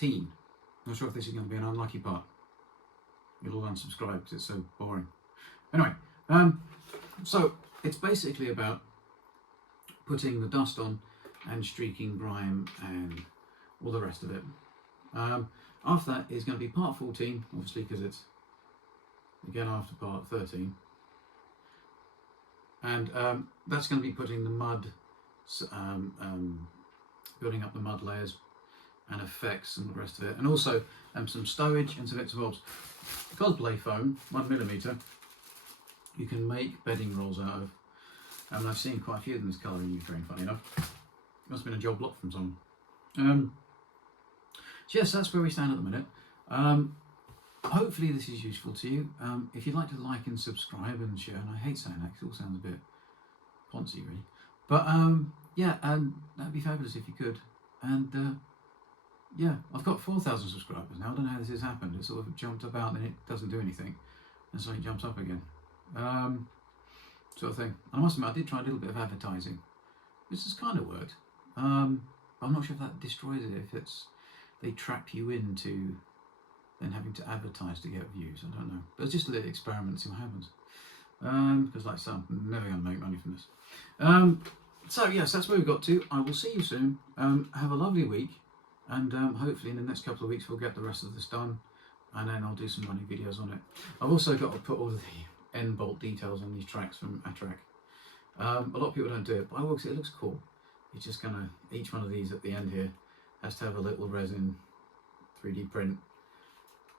13. Not sure if this is going to be an unlucky part. You'll all unsubscribe because it's so boring. Anyway, so it's basically about putting the dust on and streaking grime and all the rest of it. After that is going to be part 14, obviously, because it's again after part 13. And that's going to be putting the mud, building up the mud layers and effects and the rest of it. And also some stowage and some bits and bobs. Cosplay foam, 1mm, you can make bedding rolls out of. And I've seen quite a few of them this colour in Ukraine, funny enough. Must have been a job lot from someone. So yes, that's where we stand at the minute. Hopefully this is useful to you. If you'd like to like and subscribe and share, and I hate saying that because it all sounds a bit poncy really. But yeah, that'd be fabulous if you could. And yeah, I've got 4,000 subscribers now. I don't know how this has happened. It sort of jumped up out and then it doesn't do anything. And so it jumps up again. Sort of thing. And I must admit, I did try a little bit of advertising. This has kind of worked. I'm not sure if that destroys it, if they trap you into then having to advertise to get views. I don't know. But it's just a little experiment, see what happens. Because like I said, I'm never going to make money from this. So yes, that's where we've got to. I will see you soon. Have a lovely week. And hopefully in the next couple of weeks we'll get the rest of this done. And then I'll do some running videos on it. I've also got to put all the end bolt details on these tracks from Attrack. A lot of people don't do it, but I will because it looks cool. It's just gonna, each one of these at the end here has to have a little resin 3D print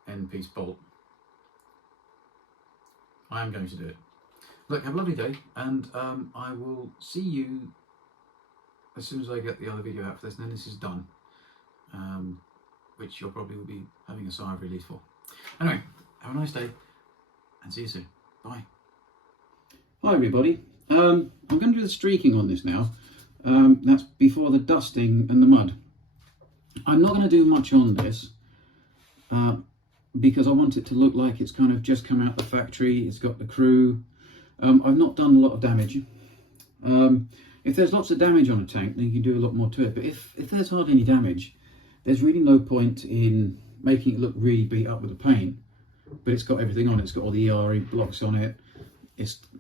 end piece bolt. I am going to do it. Look, have a lovely day, and I will see you as soon as I get the other video out for this, and then this is done, which you'll probably will be having a sigh of release for. Anyway, have a nice day, and see you soon. Bye. Hi everybody. I'm going to do the streaking on this now. That's before the dusting and the mud. I'm not going to do much on this because I want it to look like it's kind of just come out the factory. It's got the crew. I've not done a lot of damage. If there's lots of damage on a tank, then you can do a lot more to it. But if there's hardly any damage, there's really no point in making it look really beat up with the paint. But it's got everything on it. It's got all the ERE blocks on it.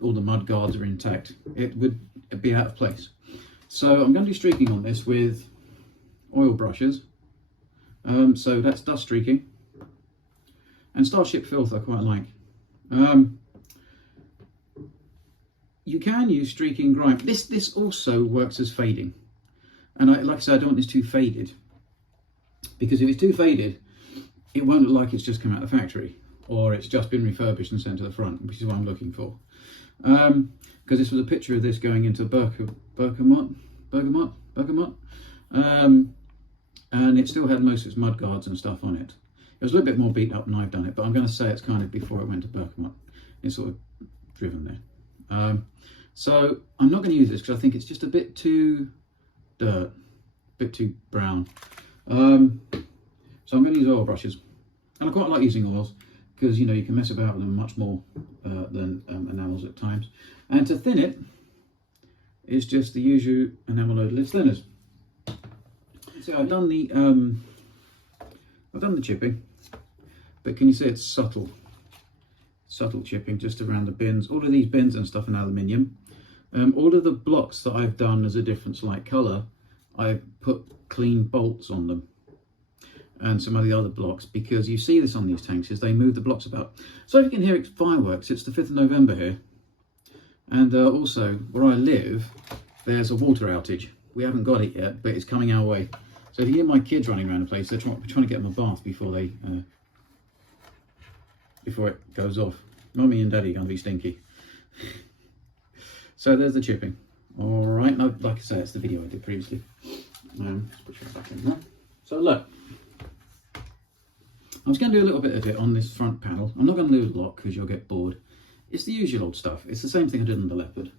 All the mud guards are intact. It would be out of place. So I'm going to do streaking on this with oil brushes. So that's dust streaking. And Starship filth I quite like. You can use streaking grime. This also works as fading. And like I said, I don't want this too faded. Because if it's too faded, it won't look like it's just come out of the factory. Or it's just been refurbished and sent to the front, which is what I'm looking for. Because this was a picture of this going into Bergamot. And it still had most of its mud guards and stuff on it. It was a little bit more beat up than I've done it, but I'm going to say it's kind of before it went to Bergamot. It's sort of driven there. So I'm not going to use this because I think it's just a bit too dirt, a bit too brown. So I'm going to use oil brushes. And I quite like using oils because, you know, you can mess about with them much more than enamels at times. And to thin it, it's just the usual enamel odourless thinners. So I've done the chipping, but can you see it's subtle chipping just around the bins. All of these bins and stuff in aluminium. All of the blocks that I've done as a different slight colour, I've put clean bolts on them. And some of the other blocks, because you see this on these tanks, is they move the blocks about. So if you can hear it's fireworks, it's the 5th of November here. And also, where I live, there's a water outage. We haven't got it yet, but it's coming our way. So if you hear my kids running around the place, they're trying to get them a bath before it goes off. Mummy and Daddy are going to be stinky. So there's the chipping. All right, now, like I say, it's the video I did previously. Let's put it back in there. So look. I was going to do a little bit of it on this front panel. I'm not going to do a lot because you'll get bored. It's the usual old stuff. It's the same thing I did on the Leopard.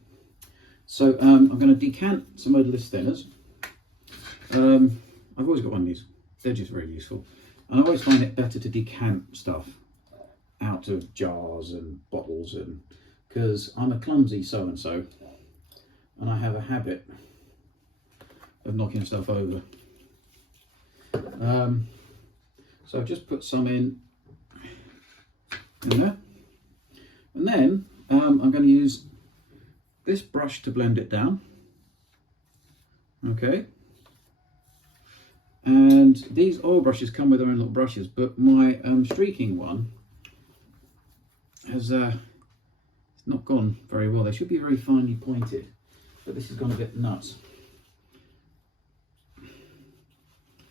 So I'm going to decant some odourless thinners. I've always got one of these. They're just very useful. And I always find it better to decant stuff out of jars and bottles, and because I'm a clumsy so-and-so and I have a habit of knocking stuff over. So I've just put some in there, and then I'm going to use this brush to blend it down. Okay, and these oil brushes come with their own little brushes, but my streaking one has not gone very well. They should be very finely pointed, but this has gone a bit nuts.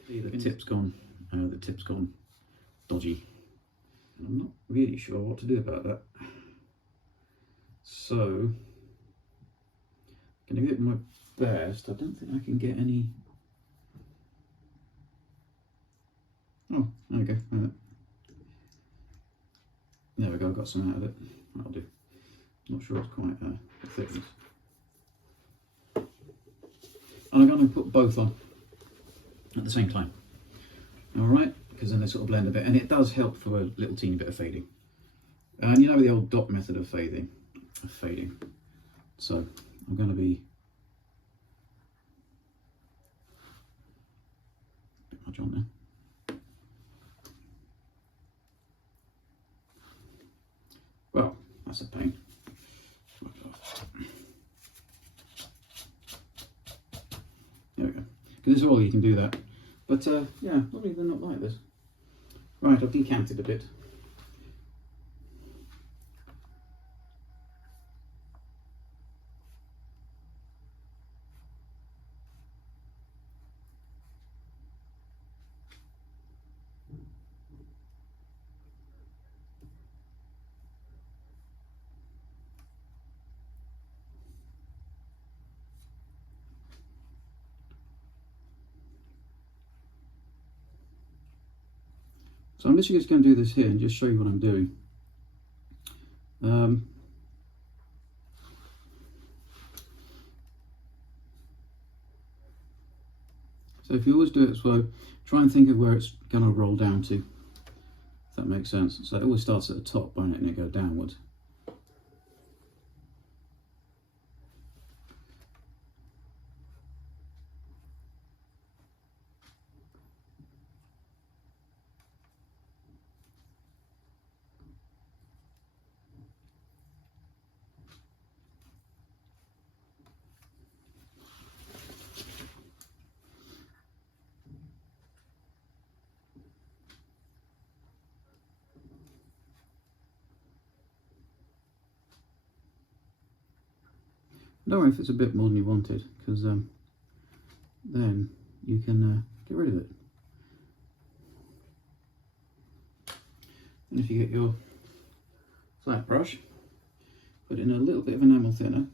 See, the tip's gone dodgy, and I'm not really sure what to do about that. So I'm going to give it my best. I don't think I can get any. Oh, there we go. There we go. I've got some out of it. That'll do. Not sure it's quite the thickness. And I'm going to put both on at the same time. All right, because then they sort of blend a bit, and it does help for a little teeny bit of fading. And you know the old dot method of fading. So I'm going to be a bit much on there. Well, that's a pain. There we go. Because it's oil, you can do that. But yeah, normally they're not like this. Right, I've decanted a bit. So I'm literally just going to do this here and just show you what I'm doing. So if you always do it slow, try and think of where it's going to roll down to, if that makes sense. So it always starts at the top, won't it, and it go downwards. Don't worry if it's a bit more than you wanted, because then you can get rid of it. And if you get your flat brush, put in a little bit of enamel thinner,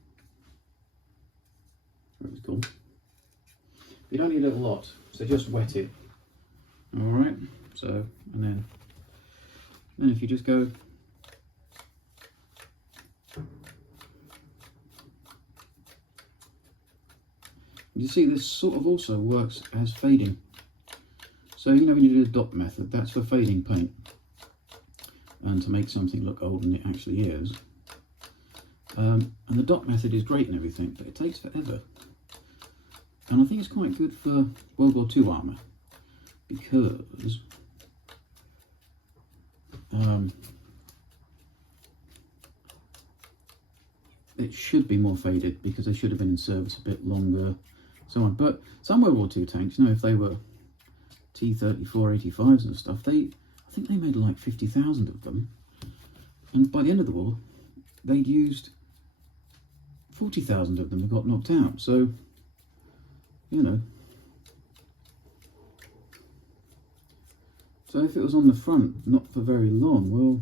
whatever it's called. You don't need a lot, so just wet it. Alright, so, and then if you just go you see, this sort of also works as fading. So, you know, when you do the dot method, that's for fading paint. And to make something look older than it actually is. And the dot method is great and everything, but it takes forever. And I think it's quite good for World War II armour. Because it should be more faded, because they should have been in service a bit longer. So on. But some World War II tanks, you know, if they were T-72AV and stuff, I think they made like 50,000 of them, and by the end of the war they'd used 40,000 of them and got knocked out. So, you know, so if it was on the front not for very long, well,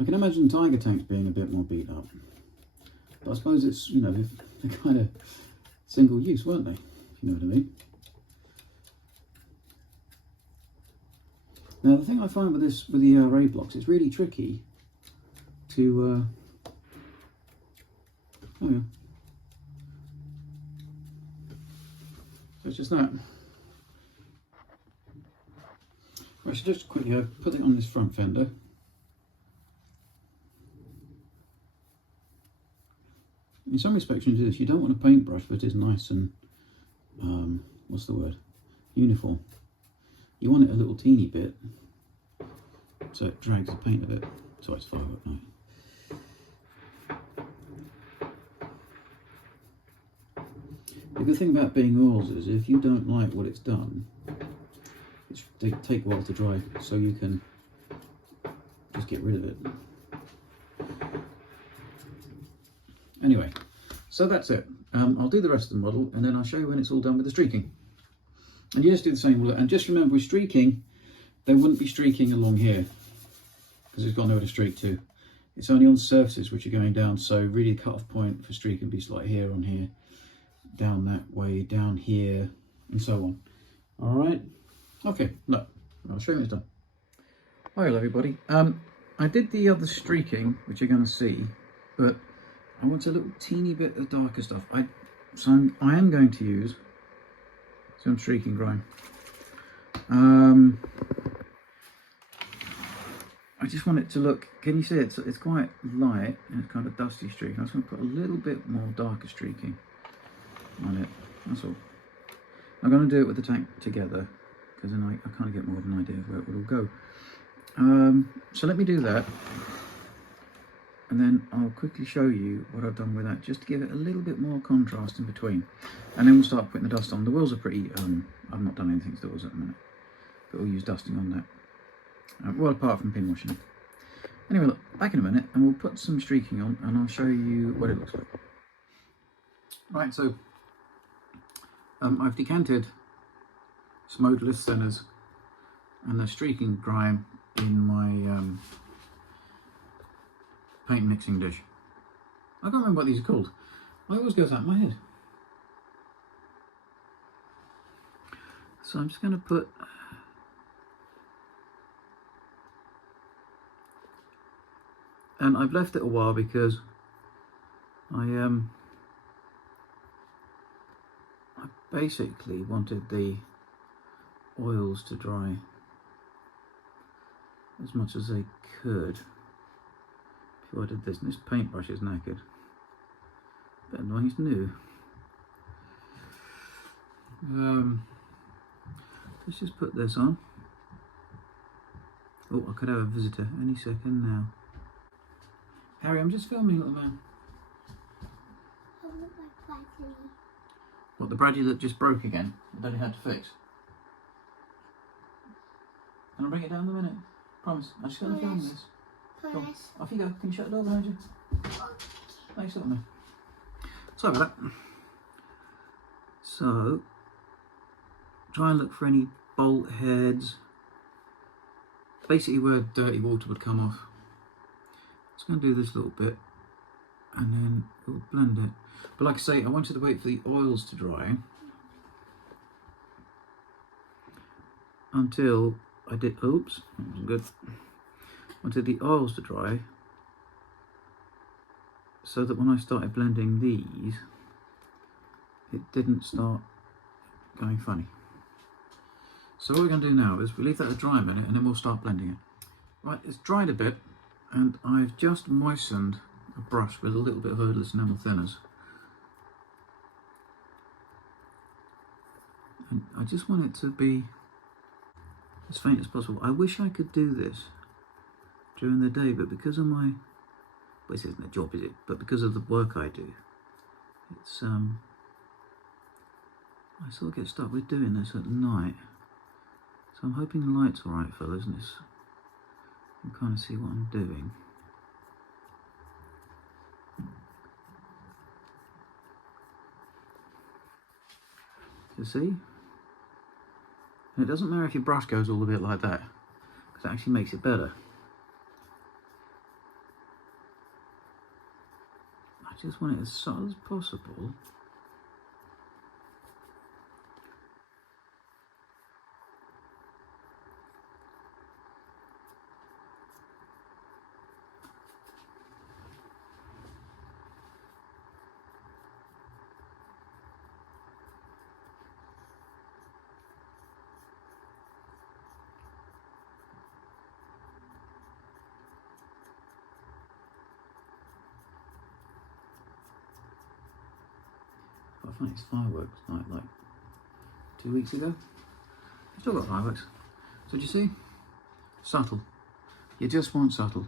I can imagine Tiger tanks being a bit more beat up, but I suppose it's, you know, they're kind of single use, weren't they? You know what I mean? Now the thing I find with the array blocks, it's really tricky to oh yeah, so it's just that. Right, so just quickly put it on this front fender. In some respects, when you do this, you don't want a paintbrush that is nice and what's the word, uniform. You want it a little teeny bit, so it drags the paint a bit. So it's 5 at night. The good thing about being oils is if you don't like what it's done, they take a while to dry, so you can just get rid of it. Anyway, so that's it. I'll do the rest of the model and then I'll show you when it's all done with the streaking. And you just do the same, and just remember with streaking, they wouldn't be streaking along here because it's got nowhere to streak to. It's only on surfaces which are going down, so really the cut-off point for streaking would be like here, on here, down that way, down here, and so on. All right. Okay. Look, I'll show you when it's done. Hi, everybody. I did the other streaking, which you're going to see, but I want a little teeny bit of darker stuff. I am going to use some streaking grime. I just want it to look, can you see it? It's quite light and it's kind of dusty streaking. I just want to put a little bit more darker streaking on it, that's all. I'm going to do it with the tank together because then I kind of get more of an idea of where it will all go. So let me do that and then I'll quickly show you what I've done with that, just to give it a little bit more contrast in between, and then we'll start putting the dust on. The wheels are pretty, I've not done anything to the wheels at the minute, but we'll use dusting on that, well apart from pin washing it. Anyway, look, back in a minute and we'll put some streaking on and I'll show you what it looks like. Right, so I've decanted some odourless thinners and the streaking grime in my paint mixing dish. I can't remember what these are called. It always goes out of my head. So I'm just going to put and I've left it a while because I basically wanted the oils to dry as much as they could before I did this. And this paintbrush is knackered. Bit annoying, it's new. Let's just put this on. Oh, I could have a visitor any second now. Harry, I'm just filming, little man. What, the Bradley that just broke again? That he had to fix? Can I bring it down in a minute? Promise. I just got to film this. Come on, off you go. Can you shut the door behind you? Thanks, little man. Sorry about that. So, try and look for any bolt heads. Basically where dirty water would come off. Just going to do this little bit and then we'll blend it. But like I say, I wanted to wait for the oils to dry until I did, oops, that wasn't good. Until the oils to dry, so that when I started blending these, it didn't start going funny. So what we're going to do now is we'll leave that to dry a minute and then we'll start blending it. Right, it's dried a bit and I've just moistened a brush with a little bit of odourless enamel thinners. And I just want it to be as faint as possible. I wish I could do this during the day, but because of my, well, this isn't a job, is it? But because of the work I do, it's I sort of get stuck with doing this at night. So I'm hoping the light's alright, fellas, and you can kind of see what I'm doing. You see? And it doesn't matter if your brush goes all a bit like that, because it actually makes it better. I just want it as subtle as possible. I think it's fireworks night, like 2 weeks ago. I've still got fireworks. So do you see? Subtle. You just want subtle.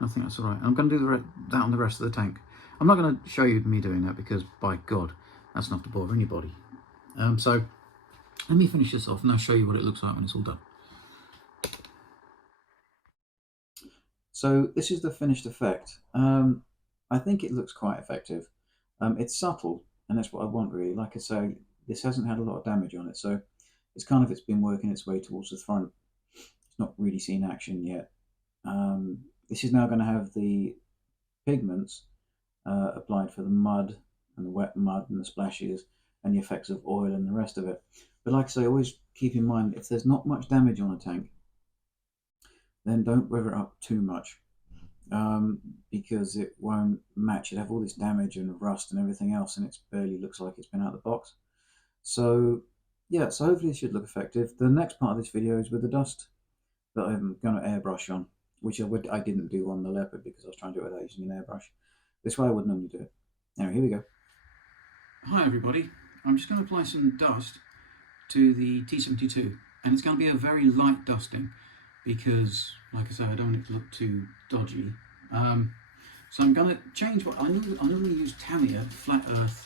I think that's all right. I'm going to do that on the rest of the tank. I'm not going to show you me doing that because, by God, that's enough to bother anybody. So let me finish this off and I'll show you what it looks like when it's all done. So this is the finished effect. I think it looks quite effective. It's subtle, and that's what I want really. Like I say, this hasn't had a lot of damage on it, so it's been working its way towards the front. It's not really seen action yet. This is now going to have the pigments applied for the mud and the wet mud and the splashes and the effects of oil and the rest of it. But like I say, always keep in mind, if there's not much damage on a tank, then don't rev it up too much, because it won't match. It'll have all this damage and rust and everything else, and it barely looks like it's been out of the box. So yeah, so hopefully it should look effective. The next part of this video is with the dust that I'm going to airbrush on, which I didn't do on the Leopard because I was trying to do it without using an airbrush. This way I would normally do it. Anyway, here we go. Hi everybody, I'm just going to apply some dust to the T-72, and it's going to be a very light dusting because, like I say, I don't want it to look too dodgy. So I'm going to change what I normally use Tamiya, Flat Earth,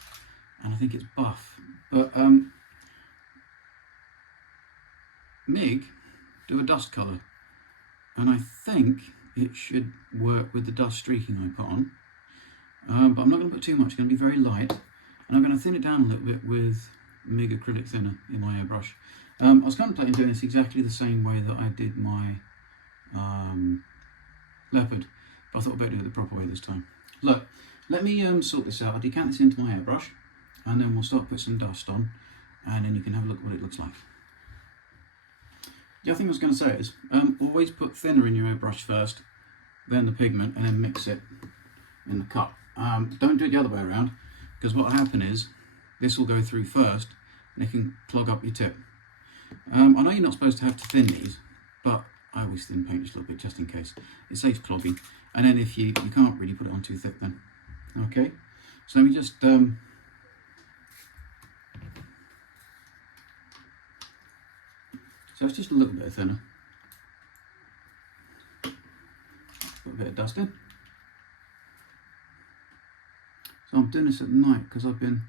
and I think it's Buff, but MIG do a dust colour, and I think it should work with the dust streaking I put on, but I'm not going to put too much. It's going to be very light, and I'm going to thin it down a little bit with MIG acrylic thinner in my airbrush. I was contemplating doing this exactly the same way that I did my Leopard, but I thought I'd better do it the proper way this time. Look, let me sort this out. I'll decant this into my airbrush, and then we'll start put some dust on, and then you can have a look at what it looks like. The other thing I was going to say is, always put thinner in your airbrush first, then the pigment, and then mix it in the cup. Don't do it the other way around, because what will happen is, this will go through first, and it can clog up your tip. I know you're not supposed to have to thin these, but I always thin paint just a little bit just in case. It saves clogging, and then if you can't really put it on too thick then. Okay, so let me just so it's just a little bit thinner. Put a bit of dust in. So I'm doing this at night because I've been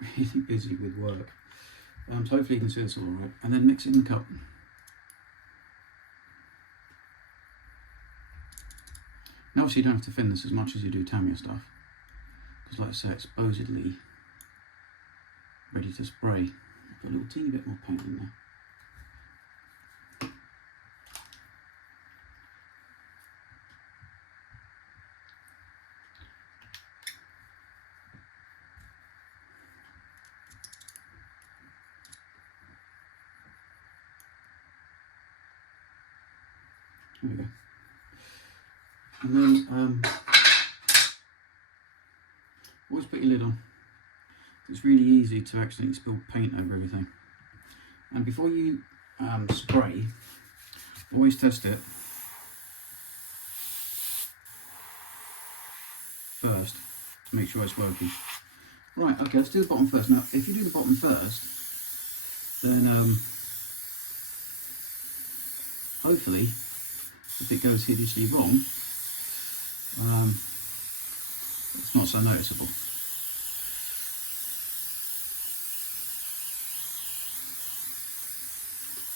really busy with work. So hopefully you can see this all right. And then mix it in the cup. Now obviously you don't have to thin this as much as you do Tamiya stuff, because like I say, it's supposedly ready to spray. Put a little teeny bit more paint in there. There we go. And then always put your lid on. It's really easy to accidentally spill paint over everything. And before you spray, always test it first to make sure it's working. Right, okay, let's do the bottom first. Now, if you do the bottom first, then hopefully, if it goes hideously wrong, it's not so noticeable.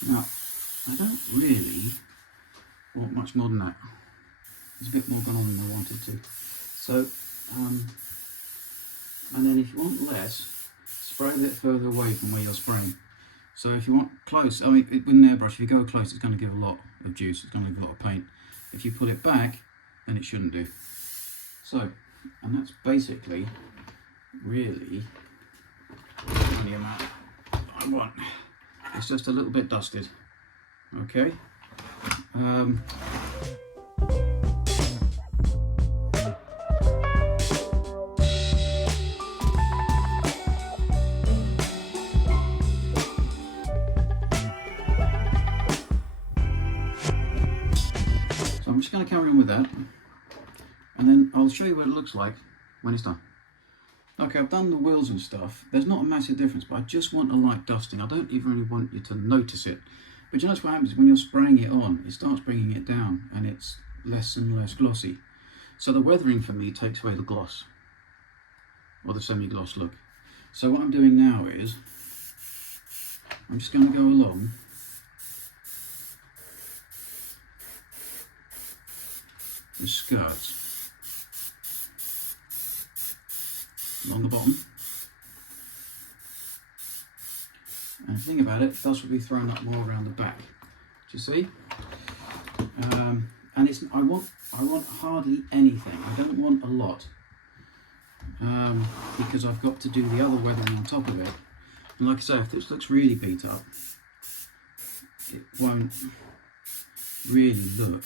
Now, I don't really want much more than that. There's a bit more going on than I wanted to. So, and then if you want less, spray a bit further away from where you're spraying. So if you want close, I mean, with an airbrush, if you go close, it's going to give a lot of juice, it's going to give a lot of paint. If you pull it back, then it shouldn't do. So, and that's basically really the only amount I want. It's just a little bit dusted, okay? I'm just going to carry on with that, and then I'll show you what it looks like when it's done. Okay, I've done the wheels and stuff. There's not a massive difference, but I just want a light dusting. I don't even really want you to notice it. But you know what happens when you're spraying it on, it starts bringing it down and it's less and less glossy. So the weathering for me takes away the gloss, or the semi-gloss look. So what I'm doing now is, I'm just going to go along the skirts, along the bottom. And the thing about it, dust will be thrown up more around the back. Do you see? And it's I want hardly anything. I don't want a lot, because I've got to do the other weathering on top of it. And like I say, if this looks really beat up, it won't really look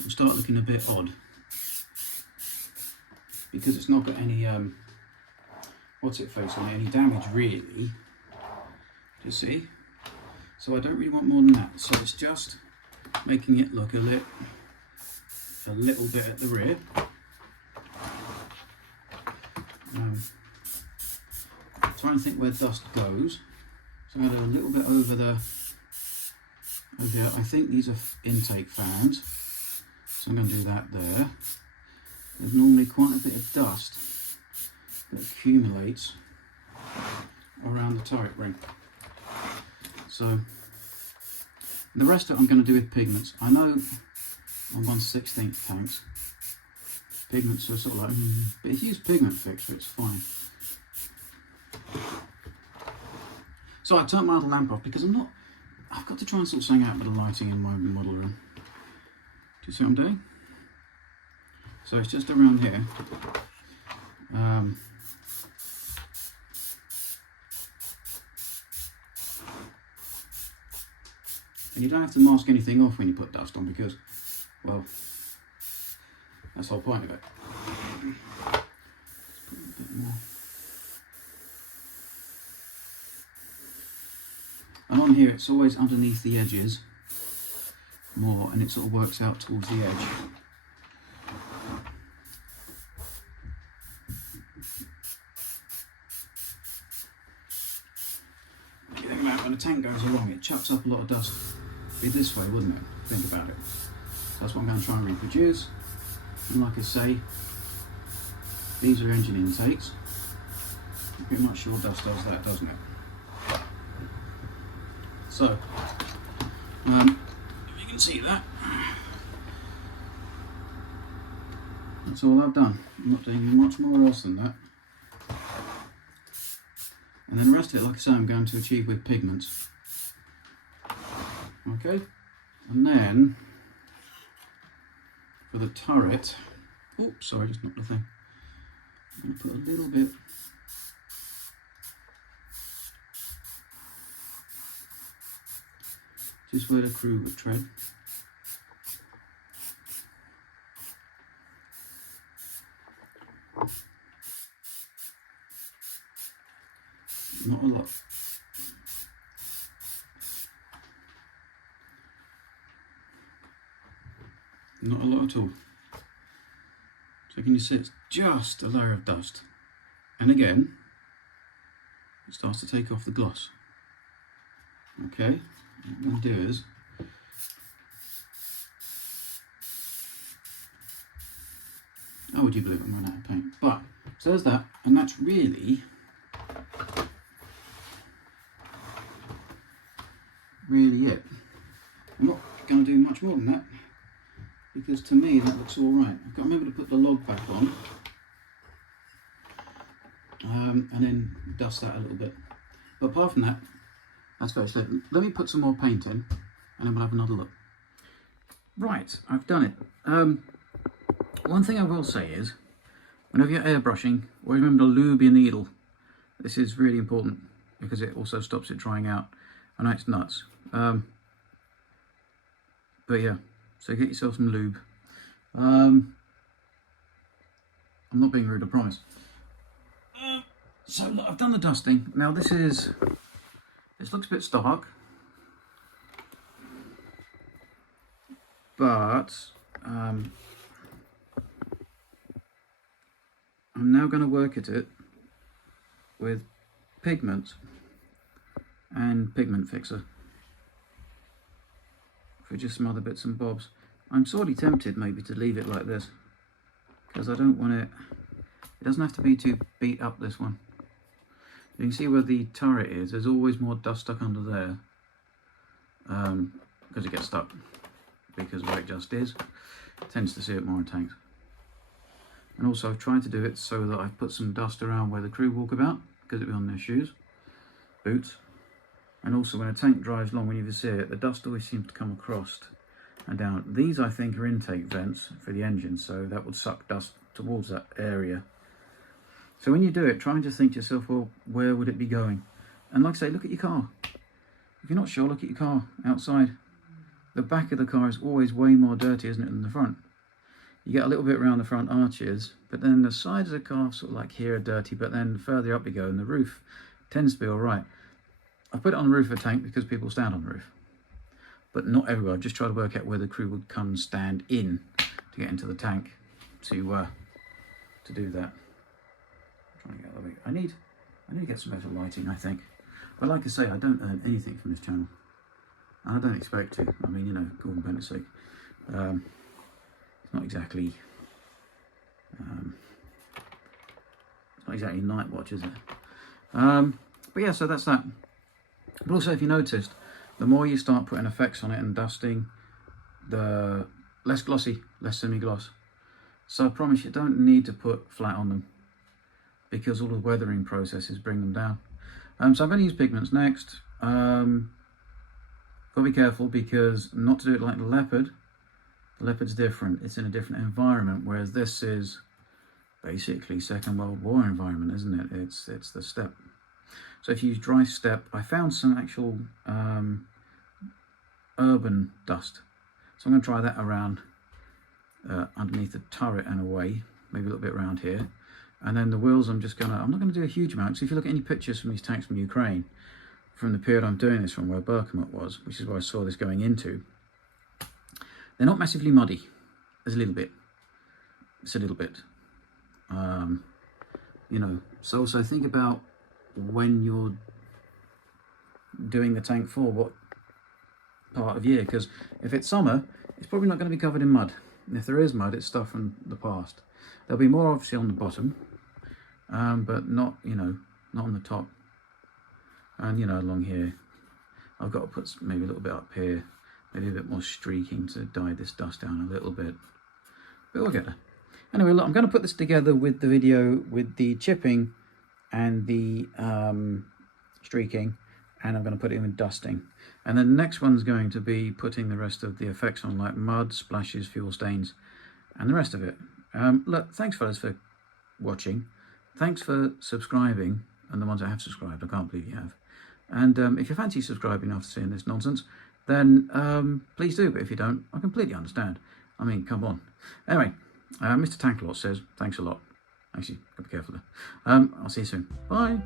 it'll start looking a bit odd, because it's not got any what's it face on it, any damage really. Do you see? So I don't really want more than that. So it's just making it look a little bit at the rear. Trying to think where dust goes. So I'm going to do a little bit over here. I think these are intake fans. So I'm going to do that there. There's normally quite a bit of dust that accumulates around the turret ring. So the rest of it I'm going to do with pigments. I know on 1/16 tanks, pigments are sort of like, but if you use pigment fixer, it's fine. So I turned my other lamp off because I've got to try and sort something out with the lighting in my model room. Do you see what I'm doing? So it's just around here. And you don't have to mask anything off when you put dust on, because, well, that's the whole point of it. Let's put a bit more. And on here, it's always underneath the edges more, and it sort of works out towards the edge. You think about when a tank goes along, it chucks up a lot of dust. It'd be this way, wouldn't it? Think about it. So that's what I'm going to try and reproduce. And like I say, these are engine intakes. I'm pretty much sure dust does that, doesn't it? So, if you can see that, that's all I've done. I'm not doing much more else than that. And then the rest of it, like I say, I'm going to achieve with pigments. Okay, and then for the turret, oops, sorry, just knocked the thing. I'm going to put a little bit just where the crew would tread. Not a lot. Not a lot at all. So can you see it's just a layer of dust. And again, it starts to take off the gloss. Okay, what I'm going to do is, oh, would you believe it, I'm running out of paint. But, so there's that, and that's really it. I'm not going to do much more than that, because to me that looks all right. I've got to remember to put the log back on, and then dust that a little bit. But apart from that, that's very slick. Let me put some more paint in, and then we'll have another look. Right, I've done it. One thing I will say is, whenever you're airbrushing, always remember to lube your needle. This is really important because it also stops it drying out. I know it's nuts. But yeah, so get yourself some lube. I'm not being rude, I promise. So look, I've done the dusting. Now this looks a bit stark, but I'm now going to work at it with pigments and pigment fixer for just some other bits and bobs. I'm sorely tempted maybe to leave it like this, because I don't want it doesn't have to be too beat up, this one. You can see where the turret is, there's always more dust stuck under there, because it gets stuck, because where it just is, tends to see it more in tanks. And also I've tried to do it so that I've put some dust around where the crew walk about, because it'll be on their shoes, boots, and also when a tank drives along, when you see it, the dust always seems to come across and down. These I think are intake vents for the engine, so that would suck dust towards that area. So when you do it, try and just think to yourself, well, where would it be going? And like I say, look at your car. If you're not sure, look at your car outside. The back of the car is always way more dirty, isn't it, than the front? You get a little bit around the front arches, but then the sides of the car, sort of like here, are dirty, but then the further up you go, and the roof tends to be all right. I've put it on the roof of a tank because people stand on the roof, but not everywhere. I've just tried to work out where the crew would come and stand in to get into the tank to do that. I'm trying to get a little bit. I need to get some better lighting, I think. But like I say, I don't earn anything from this channel, and I don't expect to. I mean, you know, Gordon Bennett's sake. It's not exactly night watch, is it? But yeah, so that's that. But also, if you noticed, the more you start putting effects on it and dusting, the less glossy, less semi-gloss. So I promise you don't need to put flat on them, because all the weathering processes bring them down. So I'm going to use pigments next. Got to be careful, because not to do it like the Leopard. The Leopard's different. It's in a different environment, whereas this is basically Second World War environment, isn't it? It's the steppe. So if you use dry steppe, I found some actual urban dust. So I'm going to try that around underneath the turret and away, maybe a little bit around here. And then the wheels, I'm not going to do a huge amount. So if you look at any pictures from these tanks from Ukraine, from the period I'm doing this from, where Berkamut was, which is where I saw this going into, they're not massively muddy. There's a little bit. It's a little bit. You know, so also think about when you're doing the tank for what part of year, because if it's summer, it's probably not going to be covered in mud. And if there is mud, it's stuff from the past. There'll be more obviously on the bottom, but not, you know, not on the top. And, you know, along here, I've got to put maybe a little bit up here, maybe a bit more streaking to dye this dust down a little bit. But we'll get there. Anyway, look, I'm going to put this together with the video with the chipping and the streaking, and I'm going to put it in with dusting. And then the next one's going to be putting the rest of the effects on, like mud, splashes, fuel stains, and the rest of it. Look, thanks fellas for watching. Thanks for subscribing, and the ones that have subscribed, I can't believe you have. And if you fancy subscribing after seeing this nonsense, then please do, but if you don't, I completely understand. I mean, come on. Anyway, Mr. Tanklot says, thanks a lot. Actually, gotta be careful there. I'll see you soon. Bye.